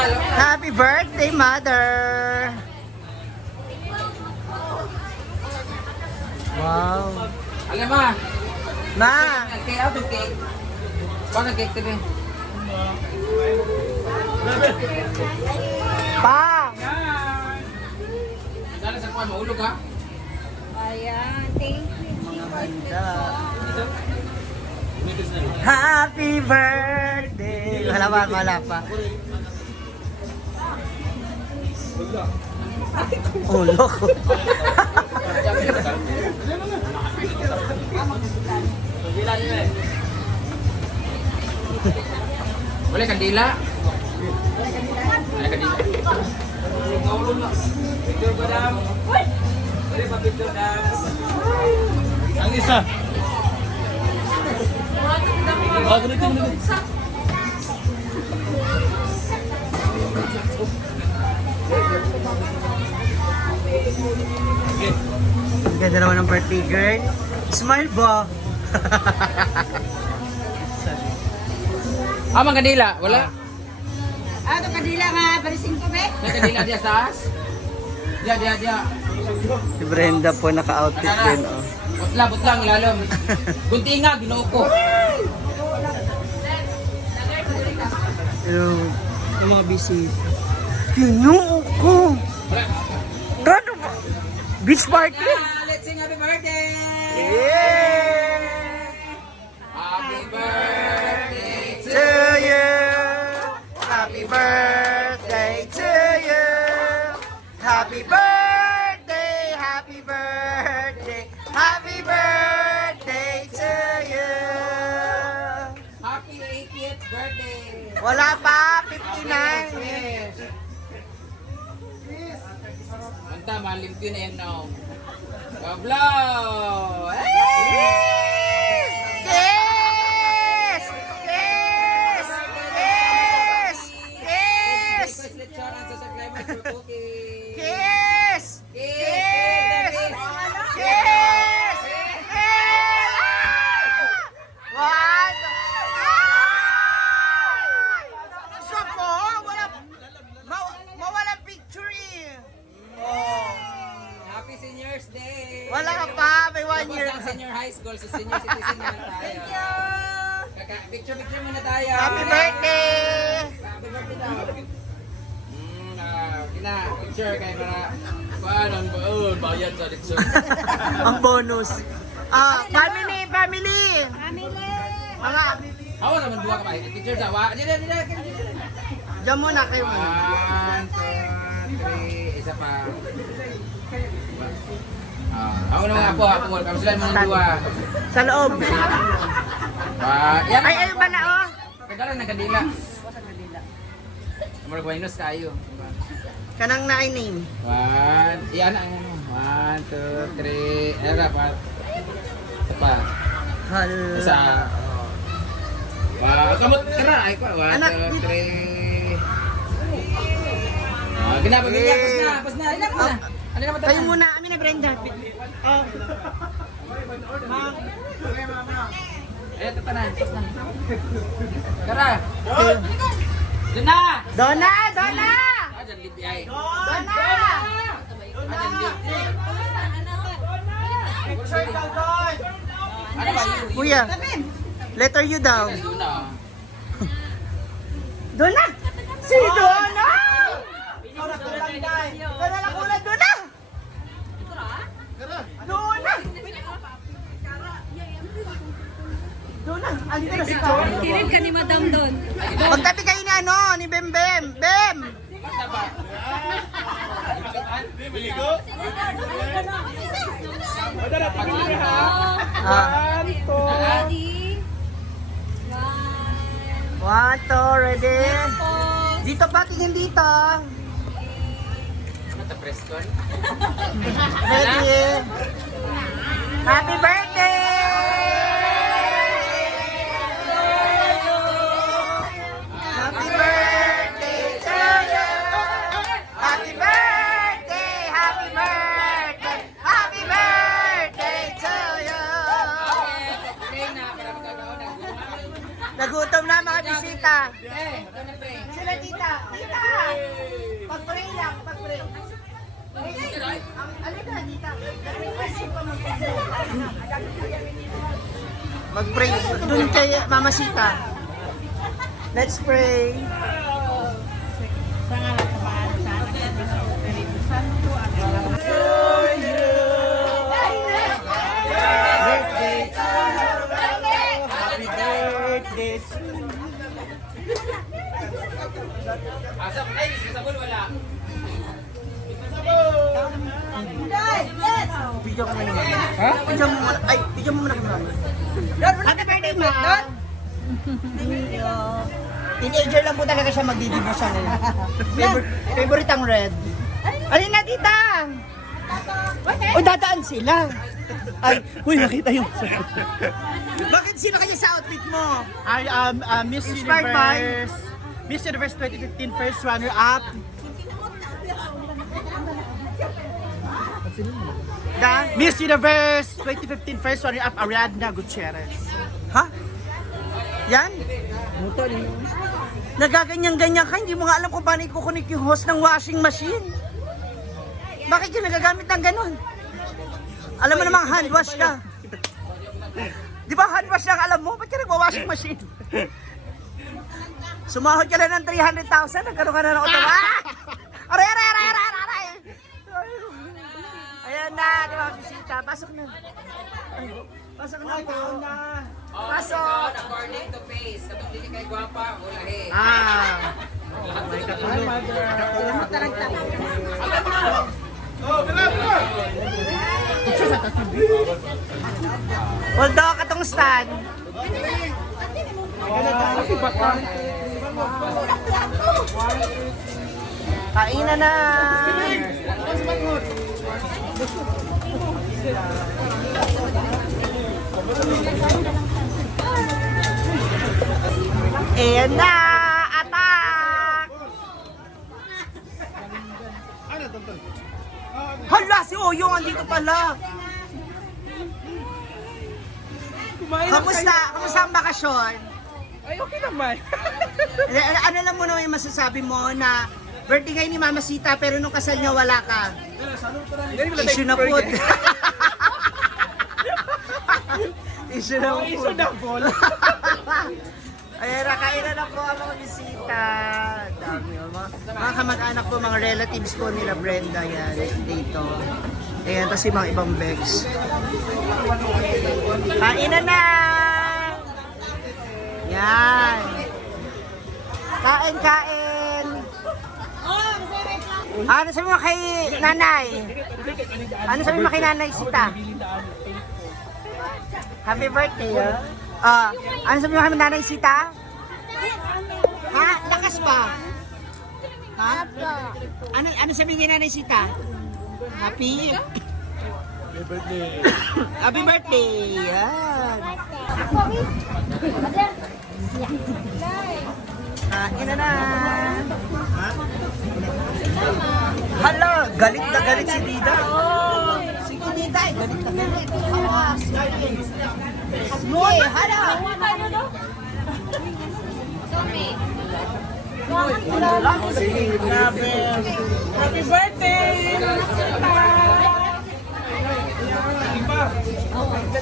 Happy birthday, mother! Wow! Alam mo, Ma! kaya ako cake. Paano cake today? Pa! Dala sa kuwan, maulog ha? Ayan, thank you. Ganda. Happy birthday! Wala pa. Ulo ko. Boleh kandila? Ada kandila. Ang isa. Ganito. Ang ganda naman ng birthday girl. Smile ba? Mang kandila, wala? Ito kadila nga, parising ko be. May kandila dia sa taas? Dia. Si Brenda po naka-outfit din. Oh. Butlang ilalim. Gunti nga, ginoo ko. Hello. Yung mga bisita. Ginoo ko! Gano ba? Beach party? Let's sing happy birthday! Yeah! Happy birthday to To you! Happy birthday to you! Happy birthday! Happy birthday! Happy birthday to you! Happy 80th birthday! Wala pa! 59! Yes! Manta, malimpyo na yan now. Pablo! Kiss! Kiss! Kiss! Kiss! Request lechonan sa subscribers for cooking. Kiss! Kiss! Kiss! What? Isa po? Mawalang picture eh. Oh. Happy Seniors Day! Wala ka pa, may 1 Tapos year. ang senior high school, sa senior citizen naman tayo. Thank you! Picture muna tayo. Happy birthday! Happy birthday daw. Picture kayo para paano bayad sa dito. Ang bonus. Family! Family. Mga, Ako naman buha ka pa. Picture daw. Dila. dyan muna kayo. 1, 2, 3. Isa pa. Ako naman ako. Kami sila naman dua. Sa loob. Yan. Ay, ba na oh? Kagalan ng kandila. Kamar guaynos kayo. Kanang na name. 1. Iyan ang 1, 2, 3. Era pa. Isa pa. Isa. Kamot ka na. Ay pa. 1, 2, 3. Ginapagin niya. Pas na. Ano na? Ano naman Kayo muna, kami na Brenda. Oh. Ayan, ito na. Pas na. Tara. Doon na. Donna! Donna! Diyan, Libby ay. Donna! Diyan, Libby. Ano ba yun? Kuya, letter U daw. Doon na. Donna! Si Donna! Donna lang una, Donna! Donna! Donna, andito na si Donna. Kirin ka ni Madam Don. Magtabi kayo ni ano, ni Bem Bem. Bem! Basta ba? Ah. Ready? One, two, ready? Dito pa, tingin dito. Mata press con. Ready? Happy birthday! Happy birthday to you! Happy birthday! Happy birthday! Happy birthday to you! Pray na para magkakaon ng Nagutom na mga bisita. Eh, ito na pray. Sila tita. Tita! Mag-pray dun kay Mama Sita. Let's pray. Happy birthday to you. Asap, ay, sabon wala. Bigyan ko muna. Ha? Bigyan mo muna. Ay, bigyan mo muna kay Mama. Happy birthday, Ma. Teenager lang po talaga siya magdidibusa ngayon. Favorite ang red. Alin na, tita? O, dadaan sila. Ay, uy, nakita yung... Bakit sino kanya sa outfit mo? I am Miss Inspired by? Universe. Miss Universe 2015 first runner-up. Da? Miss Universe 2015 first runner-up Ariadna Gutierrez. Ha? Yan? Nagaganyan-ganyan ka, hindi mo nga alam kung paano ikukunik yung hose ng washing machine. Bakit yung nagagamit ng ganun? Alam mo namang hand wash ka. Di ba hand wash lang alam mo? Ba't ka nagwa-washing machine? Sumahod ka na ng 300,000, nagkaroon ka na ng otawa. Aray, aray, aray, aray, aray! Ayan na, di ba, bisita? Pasok na. Pasok na po. Pasok. According to face, kapag hindi kay gwapa, ulahi. Ah. Waldo, katong stand. Kainan na. Ayan na, atak! Hala, si Oyong andito pala. Kamusta? Kamusta ang bakasyon? Ay, okay naman. Ano lang mo naman yung masasabi mo na birthday ngayon ni Mama Sita pero nung kasal niya wala ka? Issue na po. Issue na po. Issue na po. Ayan, nakain na po ang mga bisita. Dami, oh. Mga kamag-anak po, mga relatives po nila Brenda yan dito. Ayan, tapos yung mga ibang bags. Kain na! Yan. Kain, kain. Ano sabi mo kay nanay? Ano sabi mo kay nanay Sita? Happy birthday, ano sabi mo kay nanay Sita? Ha? Lakas pa? Ha? Ano sabi kay nanay Sita? Happy? Happy birthday. Happy birthday. Yan. Kain na. Hala, galit na galit si Dida. Sige Dida, galit na galit. Hoy, hala. Grabe. Happy birthday!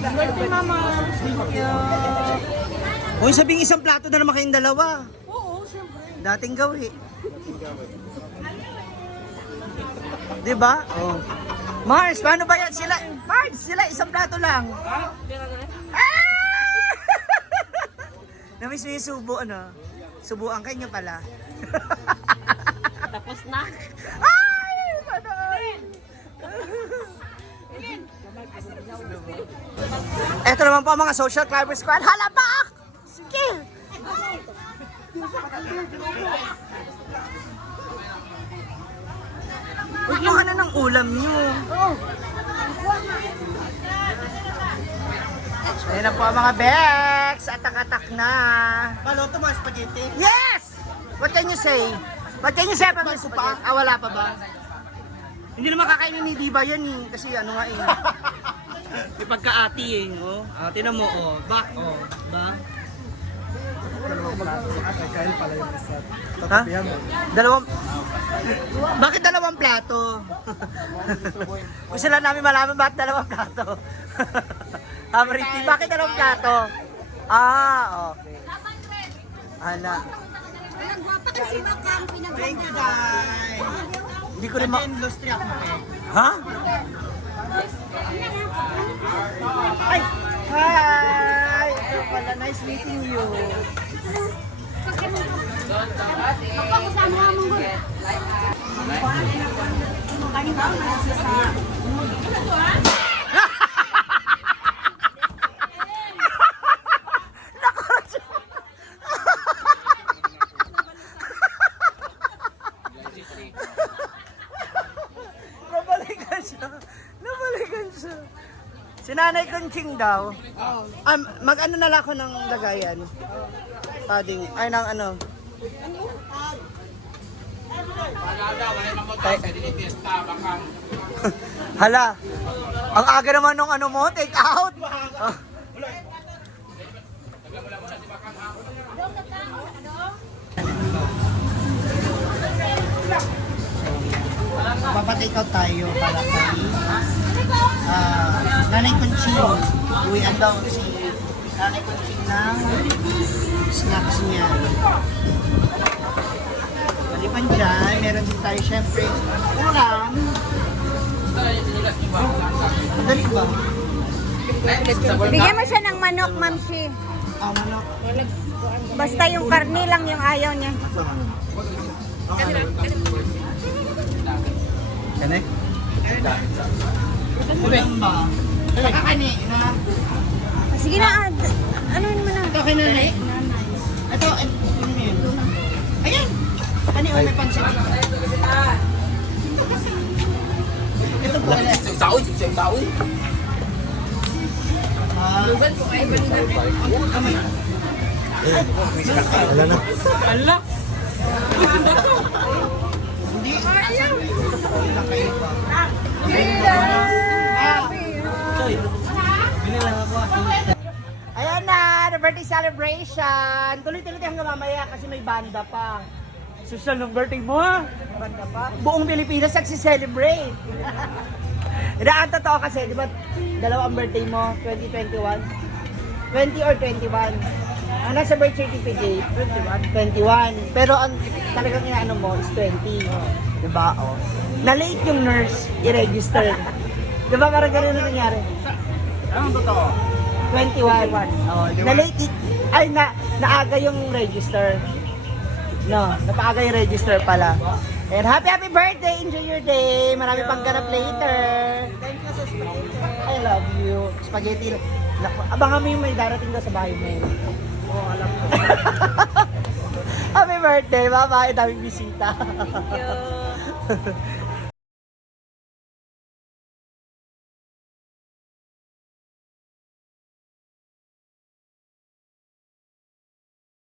Birthday, Mama. Uy, sabing isang plato na naman kayong dalawa. Oo, siyempre. Dating gawi. Di ba? Oh. Mars, paano ba yan? Sila isang plato lang. Ah! Namiss mo yung subo, ano? Subuan kayo pala. Tapos na. Ay! Panood! Eto naman po ang mga social climber squad. Hala pa! Sige! Huwag mo ka na ng ulam nyo. Ayan na po ang mga Bex. Atak-atak na. Baloto mo, spaghetti. Yes! What can you say? What can you say about this pa? Ah, wala pa ba? Hindi naman kakainin ni Diva yan eh. Kasi ano nga eh. May pagka-ati eh. Oh. Ah, tinan mo oh. Ba? Oh. Ba? Kain pala yung isa. Ha? Dalawang... Bakit dalawang plato? Gusto lang namin malaman bakit dalawang plato. Amriti, bakit dalawang plato? Ah, okay. Ala. Nagwapa kasi baka ang Thank you, pinaganda. Day. Hindi ko rin ma... Again, Lustri ako eh. Ha? Ay! Hi! Ito pala, nice meeting you. Pagpakusama mo mo. Kani ba malasa sa Nabalikan siya. Nabalikan siya. Si Nanay Conching daw. Mag-ano na lang ako ng lagayan. Padding. Ay, ng ano. Hala. Ang aga naman nung ano mo, take out. Ah. Papatake out tayo para kay Nanay Conching. Uwian daw si Nanay Conching ng snacks niya. Maliban dyan, meron din tayo syempre ulam. Madali ba? Bigyan mo siya ng manok, Ma'am Shi. Manok. Basta yung karne lang yung ayaw niya. Kanek? Ulam ba? Kakakani na. Sige na, ano naman na? Ito kay Nanay. Ito, ano yun? Ayan! Ano yung may pansin? Ito po. Saoy, saoy. Kamay. Wala na. Ala. Hindi. Wala kayo ba? Ayan na, the birthday celebration. Tuloy-tuloy hanggang mamaya kasi may banda pa. Social ng birthday mo ha? Banda pa? Buong Pilipinas nagsi-celebrate. Ang totoo kasi, di ba, dalawang birthday mo, 2021? 20 or 21? Ang nasa birth certificate, 21. Pero ang talagang inaano mo is 20. Di ba? Oh. Na-late yung nurse, i-register. Di ba parang ganun na nangyari? Anong totoo? 21. Oh, na-late, naaga yung register. No, napaaga yung register pala. And happy birthday! Enjoy your day! Marami pang ganap later. Thank you sa spaghetti. I love you. Spaghetti. Naku, abangan mo yung may darating na sa bahay mo. Oo, alam ko. Happy birthday! Bye-bye! Daming bisita. Thank you.